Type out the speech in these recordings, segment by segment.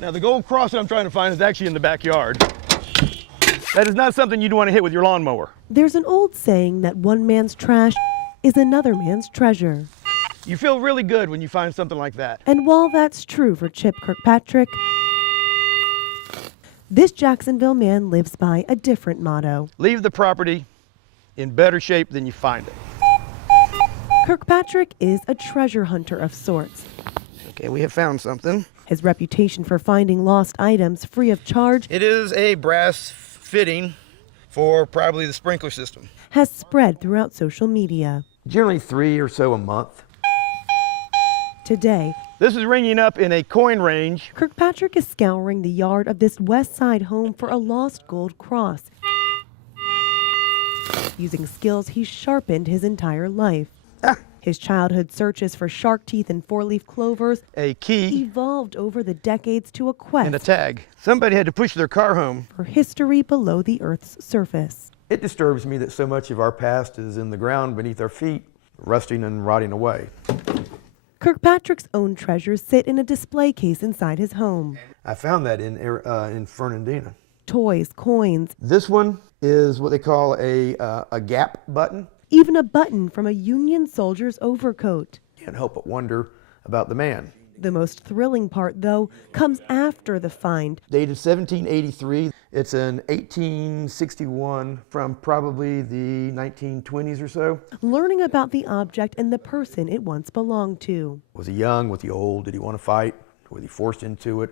Now the gold cross that I'm trying to find is actually in the backyard. That is not something you'd want to hit with your lawnmower. There's an old saying that one man's trash is another man's treasure. You feel really good when you find something like that. And while that's true for Chip Kirkpatrick, this Jacksonville man lives by a different motto. Leave the property in better shape than you find it. Kirkpatrick is a treasure hunter of sorts. Okay, we have found something. His reputation for finding lost items free of charge It is a brass fitting for probably the sprinkler system. has spread throughout social media. Generally 3 or so a month. Today, This is ringing up in a coin range. Kirkpatrick is scouring the yard of this West Side home for a lost gold cross, using skills he's sharpened his entire life. His childhood searches for shark teeth and four-leaf clovers A key evolved over the decades to a and a quest tag. Somebody had to push their car home. for history below the Earth's surface. It disturbs me that so much of our past is in the ground beneath our feet, rusting and rotting away. Kirkpatrick's own treasures sit in a display case inside his home. I found that in Fernandina. Toys, coins, This one is what they call a gap button. even a button from a Union soldier's overcoat. Can't help but wonder about the man. The most thrilling part, though, comes after the find. Dated 1783. It's an 1861 from probably the 1920s or so. Learning about the object and the person it once belonged to. Was he young? Was he old? Did he want to fight? Was he forced into it?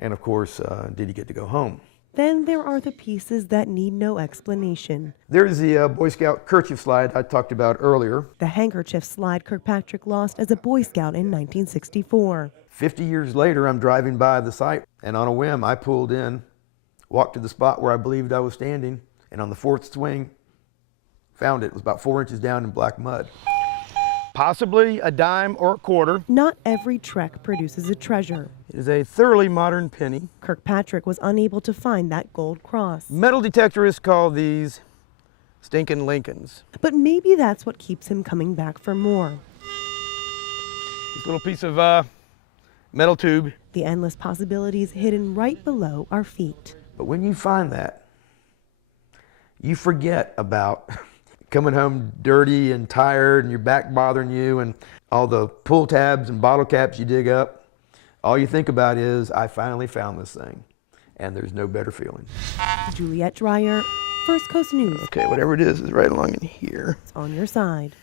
And of course, did he get to go home? Then there are the pieces that need no explanation. There's the Boy Scout kerchief slide I talked about earlier. The handkerchief slide Kirkpatrick lost as a Boy Scout in 1964. 50 years later, I'm driving by the site, and on a whim, I pulled in, walked to the spot where I believed I was standing, and on the fourth swing, found it. It was about 4 inches down in black mud. Possibly a dime or a quarter. Not every trek produces a treasure. It is a thoroughly modern penny. Kirkpatrick was unable to find that gold cross. Metal detectorists call these stinking Lincolns. But maybe that's what keeps him coming back for more. This little piece of metal tube. The endless possibilities hidden right below our feet. But when you find that, you forget about coming home dirty and tired and your back bothering you and all the pull tabs and bottle caps you dig up. All you think about is, I finally found this thing. And there's no better feeling. Juliette Dreyer, First Coast News. Okay, whatever it is right along in here. It's on your side.